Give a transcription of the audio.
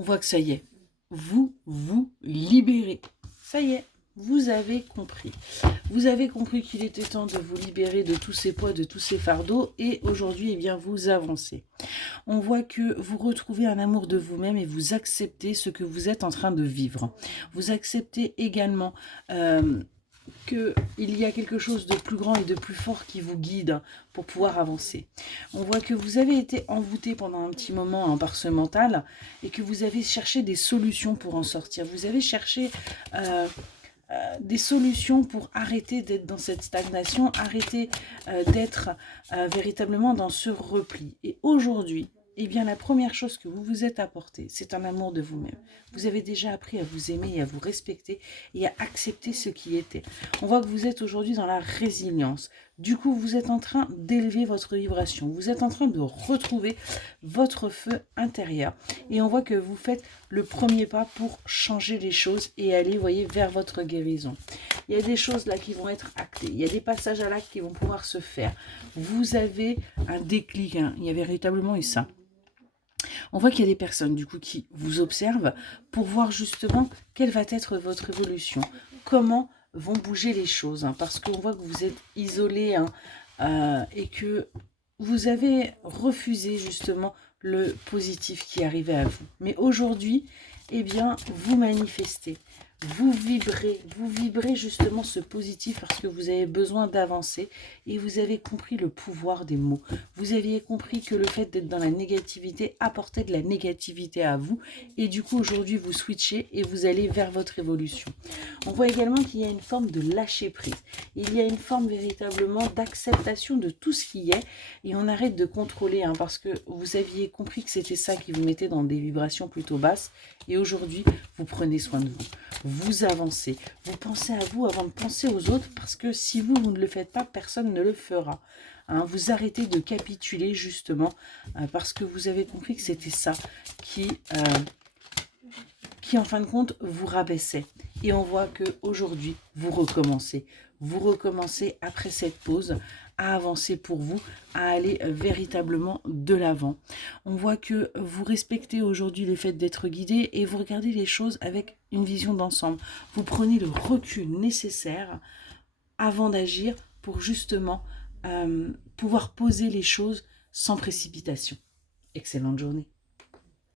on voit que ça y est, vous vous libérez. Ça y est, vous avez compris. Vous avez compris qu'il était temps de vous libérer de tous ces poids, de tous ces fardeaux, et aujourd'hui, eh bien, vous avancez. On voit que vous retrouvez un amour de vous-même et vous acceptez ce que vous êtes en train de vivre. Vous acceptez également qu'il y a quelque chose de plus grand et de plus fort qui vous guide pour pouvoir avancer. On voit que vous avez été envoûté pendant un petit moment par ce mental et que vous avez cherché des solutions pour en sortir. Vous avez cherché des solutions pour arrêter d'être dans cette stagnation, arrêter d'être véritablement dans ce repli. Et aujourd'hui, eh bien, la première chose que vous vous êtes apportée, c'est un amour de vous-même. Vous avez déjà appris à vous aimer et à vous respecter et à accepter ce qui était. On voit que vous êtes aujourd'hui dans la résilience. Du coup, vous êtes en train d'élever votre vibration. Vous êtes en train de retrouver votre feu intérieur. Et on voit que vous faites le premier pas pour changer les choses et aller, vous voyez, vers votre guérison. Il y a des choses là qui vont être actées. Il y a des passages à l'acte qui vont pouvoir se faire. Vous avez un déclic. Il y a véritablement eu ça. On voit qu'il y a des personnes du coup qui vous observent pour voir justement quelle va être votre évolution, comment vont bouger les choses, parce qu'on voit que vous êtes isolé et que vous avez refusé justement le positif qui arrivait à vous. Mais aujourd'hui, eh bien, vous manifestez. Vous vibrez justement ce positif parce que vous avez besoin d'avancer et vous avez compris le pouvoir des mots. Vous aviez compris que le fait d'être dans la négativité apportait de la négativité à vous et du coup aujourd'hui vous switchez et vous allez vers votre évolution. On voit également qu'il y a une forme de lâcher prise. Il y a une forme véritablement d'acceptation de tout ce qui est et on arrête de contrôler parce que vous aviez compris que c'était ça qui vous mettait dans des vibrations plutôt basses et aujourd'hui vous prenez soin de vous. Vous avancez, vous pensez à vous avant de penser aux autres parce que si vous ne le faites pas, personne ne le fera. Vous arrêtez de capituler justement parce que vous avez compris que c'était ça qui en fin de compte vous rabaissait. Et on voit qu'aujourd'hui, vous recommencez. Vous recommencez après cette pause à avancer pour vous, à aller véritablement de l'avant. On voit que vous respectez aujourd'hui le fait d'être guidé et vous regardez les choses avec une vision d'ensemble. Vous prenez le recul nécessaire avant d'agir pour justement pouvoir poser les choses sans précipitation. Excellente journée.